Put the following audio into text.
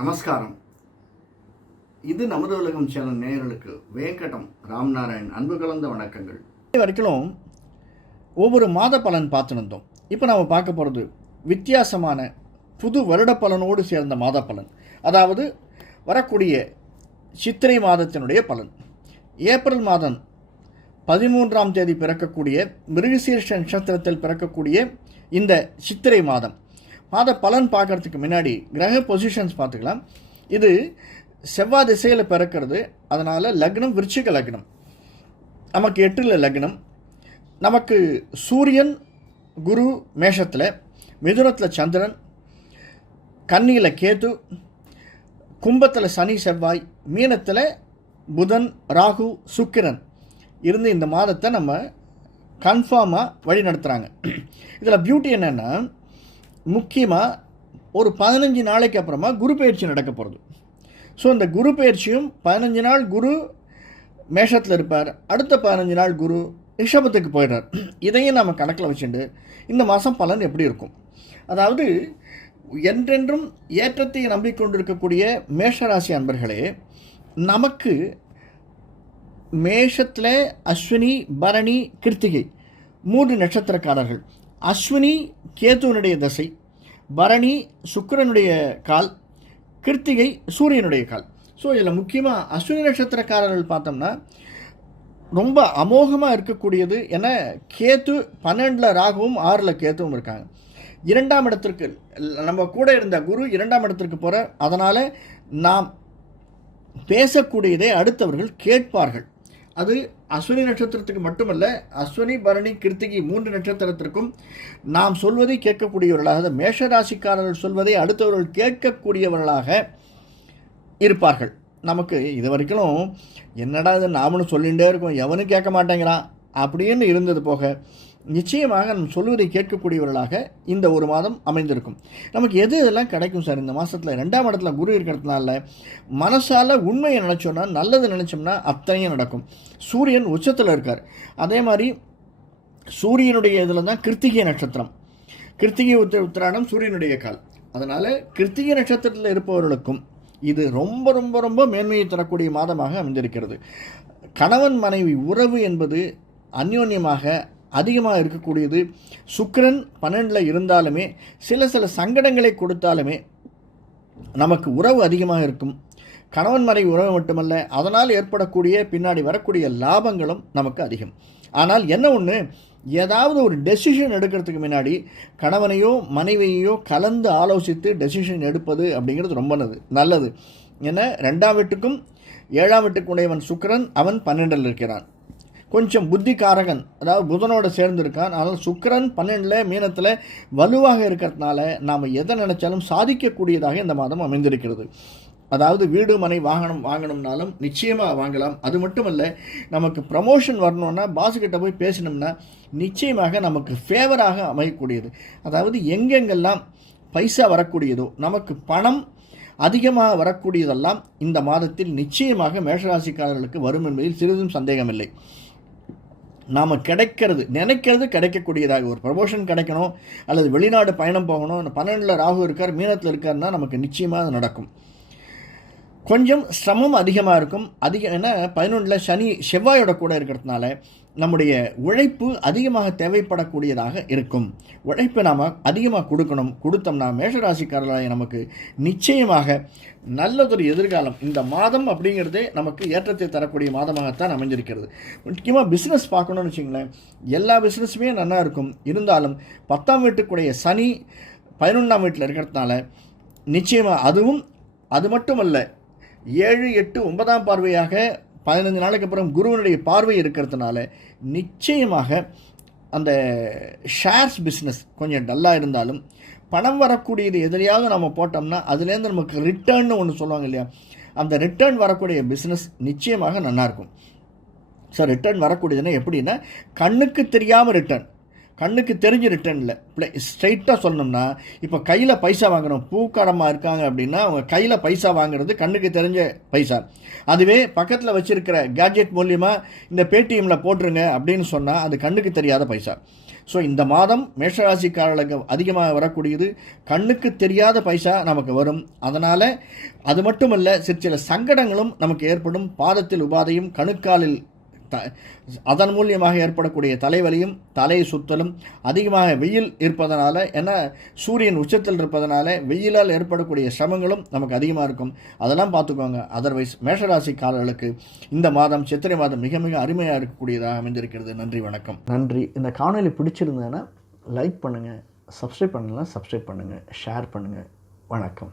நமஸ்காரம். இது நமது உலகம் சேனல் நேயர்களுக்கு வேங்கடம் ராம்நாராயண் அன்பு கலந்த வணக்கங்கள். வரைக்கும் ஒவ்வொரு மாத பலன் பார்த்துருந்தோம். இப்போ நாம் பார்க்க போகிறது வித்தியாசமான புது வருட பலனோடு சேர்ந்த மாத பலன். அதாவது வரக்கூடிய சித்திரை மாதத்தினுடைய பலன். ஏப்ரல் மாதம் 13ஆம் தேதி பிறக்கக்கூடிய மிருகசீர்ஷ நட்சத்திரத்தில் பிறக்கக்கூடிய இந்த சித்திரை மாத பலன் பார்க்குறதுக்கு முன்னாடி கிரக பொசிஷன்ஸ் பார்த்துக்கலாம். இது செவ்வாய் திசையில் பிறக்கிறது. அதனால் லக்னம் விருச்சிக லக்னம், நமக்கு 8ல் லக்னம். நமக்கு சூரியன் குரு மேஷத்தில், மிதுனத்தில் சந்திரன், கன்னியில் கேது, கும்பத்தில் சனி செவ்வாய், மீனத்தில் புதன் ராகு சுக்கிரன் இருந்து இந்த மாதத்தை நம்ம கன்ஃபார்மாக வழி நடத்துகிறாங்க. இதில் பியூட்டி என்னென்னா, முக்கியமாக ஒரு 15 நாளைக்கு அப்புறமா குரு பயிற்சி நடக்க போகிறது. ஸோ இந்த குரு பயிற்சியும் 15 நாள் குரு மேஷத்தில் இருப்பார், அடுத்த 15 நாள் குரு ரிஷபத்துக்கு போயிடுறார். இதையும் நம்ம கணக்கில் வச்சுட்டு இந்த மாதம் பலன் எப்படி இருக்கும், அதாவது என்றென்றும் ஏற்றத்தை நம்பிக்கொண்டிருக்கக்கூடிய மேஷராசி அன்பர்களே, நமக்கு மேஷத்தில் அஸ்வினி பரணி கிருத்திகை 3 நட்சத்திரக்காரர்கள். அஸ்வினி கேதுவனுடைய தசை, பரணி சுக்கிரனுடைய கால், கிருத்திகை சூரியனுடைய கால். ஸோ இதில் முக்கியமாக அஸ்வினி நட்சத்திரக்காரர்கள் பார்த்தோம்னா ரொம்ப அமோகமாக இருக்கக்கூடியது. ஏன்னா கேத்து 12ல் ராகுவும் 6ல் கேத்துவும் இருக்காங்க. 2ஆம் இடத்திற்கு நம்ம கூட இருந்த குரு 2ஆம் இடத்திற்கு போகிற, அதனால் நாம் பேசக்கூடியதை அடுத்தவர்கள் கேட்பார்கள். அது அஸ்வினி நட்சத்திரத்துக்கு மட்டுமல்ல, அஸ்வினி பரணி கிருத்திகை 3 நட்சத்திரத்திற்கும் நாம் சொல்வதை கேட்கக்கூடியவர்களாக, மேஷராசிக்காரர்கள் சொல்வதை அடுத்தவர்கள் கேட்கக்கூடியவர்களாக இருப்பார்கள். நமக்கு இது வரைக்கும் என்னடா இது நாமளும் சொல்லிகிட்டே இருக்கோம், எவனும் கேட்க மாட்டேங்கிறான் அப்படின்னு இருந்தது போக, நிச்சயமாக நம்ம சொல்வதை கேட்கக்கூடியவர்களாக இந்த ஒரு மாதம் அமைந்திருக்கும். நமக்கு எது இதெல்லாம் கிடைக்கும் சார் இந்த மாதத்தில்? 2ஆம் இடத்துல குரு இருக்கிறதுனால மனசால் உண்மையை நினச்சோன்னா, நல்லது நினச்சோம்னா அத்தனையும் நடக்கும். சூரியன் உச்சத்தில் இருக்கார். அதே மாதிரி சூரியனுடைய இதில் தான் கிருத்திகை நட்சத்திரம், கிருத்திகை உத்திராடம் சூரியனுடைய கால். அதனால் கிருத்திகை நட்சத்திரத்தில் இருப்பவர்களுக்கும் இது ரொம்ப ரொம்ப ரொம்ப மேன்மையை தரக்கூடிய மாதமாக அமைந்திருக்கிறது. கணவன் மனைவி உறவு என்பது அந்யோன்யமாக அதிகமாக இருக்கக்கூடியது. சுக்கிரன் 12ல் இருந்தாலுமே சில சங்கடங்களை கொடுத்தாலுமே நமக்கு உறவு அதிகமாக இருக்கும். கணவன் மனைவி உறவு மட்டுமல்ல, அதனால் ஏற்படக்கூடிய பின்னாடி வரக்கூடிய லாபங்களும் நமக்கு அதிகம். ஆனால் என்ன ஒன்று, ஏதாவது ஒரு டெசிஷன் எடுக்கிறதுக்கு முன்னாடி கணவனையோ மனைவியையோ கலந்து ஆலோசித்து டெசிஷன் எடுப்பது அப்படிங்கிறது ரொம்ப நல்லது. ஏன்னா 2ஆம் வீட்டுக்கும் 7ஆம் வீட்டுக்கு உடையவன் சுக்கிரன், அவன் 12ல் இருக்கிறான். கொஞ்சம் புத்திகாரகன், அதாவது புதனோடு சேர்ந்துருக்கான். ஆனால் சுக்கிரன் 12ல் மீனத்தில் வலுவாக இருக்கிறதுனால நாம் எதை நினச்சாலும் சாதிக்கக்கூடியதாக இந்த மாதம் அமைந்திருக்கிறது. அதாவது வீடு மனை வாகனம் வாங்கணும்னாலும் நிச்சயமாக வாங்கலாம். அது மட்டுமல்ல, நமக்கு ப்ரமோஷன் வரணுன்னா பாஸுக்கிட்ட போய் பேசினோம்னா நிச்சயமாக நமக்கு ஃபேவராக அமையக்கூடியது. அதாவது எங்கெங்கெல்லாம் பைசா வரக்கூடியதோ, நமக்கு பணம் அதிகமாக வரக்கூடியதெல்லாம் இந்த மாதத்தில் நிச்சயமாக மேஷராசிக்காரர்களுக்கு வரும் என்பதில் சிறிதும் சந்தேகமில்லை. நாம் நினைக்கிறது கிடைக்கக்கூடியதாக, ஒரு ப்ரமோஷன் கிடைக்கணும் அல்லது வெளிநாடு பயணம் போகணும், 12ல் ராகு இருக்கார், மீனத்தில் இருக்காருன்னா நமக்கு நிச்சயமாக அது நடக்கும். கொஞ்சம் சிரமம் அதிகமாக இருக்கும். ஏன்னா 11ல் சனி செவ்வாயோட கூட இருக்கிறதுனால நம்முடைய உழைப்பு அதிகமாக தேவைப்படக்கூடியதாக இருக்கும். உழைப்பை நாம் அதிகமாக கொடுத்தோம்னா மேஷராசிக்காரர்களாக நமக்கு நிச்சயமாக நல்லதொரு எதிர்காலம். இந்த மாதம் அப்படிங்கிறதே நமக்கு ஏற்றத்தை தரக்கூடிய மாதமாகத்தான் அமைஞ்சிருக்கிறது. முக்கியமாக பிஸ்னஸ் பார்க்கணுன்னு வச்சிங்களேன், எல்லா பிஸ்னஸுமே நல்லா இருக்கும். இருந்தாலும் 10ஆம் வீட்டுக்குடைய சனி 11ஆம் வீட்டில் இருக்கிறதுனால நிச்சயமாக அதுவும், அது மட்டுமல்ல 7, 8, 9ஆம் பார்வையாக 15 நாளைக்கு அப்புறம் குருவனுடைய பார்வை இருக்கிறதுனால நிச்சயமாக அந்த ஷேர்ஸ் பிஸ்னஸ் கொஞ்சம் டல்லாக இருந்தாலும் பணம் வரக்கூடியது எதிலையாவது நம்ம போட்டோம்னா அதுலேருந்து நமக்கு ரிட்டர்ன்னு ஒன்று சொல்லுவாங்க இல்லையா, அந்த ரிட்டர்ன் வரக்கூடிய பிஸ்னஸ் நிச்சயமாக நல்லாயிருக்கும். ஸோ ரிட்டர்ன் வரக்கூடியதுன்னா எப்படின்னா, கண்ணுக்கு தெரியாமல் ரிட்டர்ன், கண்ணுக்கு தெரிஞ்ச ரிட்டர்ன் இல்லை. ஸ்ட்ரைட்டாக சொல்லணும்னா, இப்போ கையில் பைசா வாங்குகிறோம், பூக்கடமாக இருக்காங்க அப்படின்னா அவங்க கையில் பைசா வாங்குறது கண்ணுக்கு தெரிஞ்ச பைசா. அதுவே பக்கத்தில் வச்சுருக்கிற கேட்ஜெட் மூலியமாக இந்த பேடிஎம்மில் போட்டுருங்க அப்படின்னு சொன்னால் அது கண்ணுக்கு தெரியாத பைசா. ஸோ இந்த மாதம் மேஷராசிக்காரர்களுக்கு அதிகமாக வரக்கூடியது கண்ணுக்கு தெரியாத பைசா நமக்கு வரும். அதனால் அது மட்டுமல்ல, சில சங்கடங்களும் நமக்கு ஏற்படும். பாதத்தில் உபாதையும் கணுக்காலில் அதன் மூலியமாக ஏற்படக்கூடிய தலைவலியும் தலை சுத்தலும், அதிகமாக வெயில் இருப்பதனால, ஏன்னா சூரியன் உச்சத்தில் இருப்பதனால வெயிலால் ஏற்படக்கூடிய சிரமங்களும் நமக்கு அதிகமாக இருக்கும். அதெல்லாம் பார்த்துக்கோங்க. அதர்வைஸ் மேஷராசிக்காரர்களுக்கு இந்த மாதம் சித்திரை மாதம் மிக மிக அருமையாக இருக்கக்கூடியதாக அமைந்திருக்கிறது. நன்றி, வணக்கம். நன்றி. இந்த காணொலி பிடிச்சிருந்தேன்னா லைக் பண்ணுங்கள், சப்ஸ்கிரைப் பண்ணலாம் சப்ஸ்கிரைப் பண்ணுங்கள், ஷேர் பண்ணுங்கள். வணக்கம்.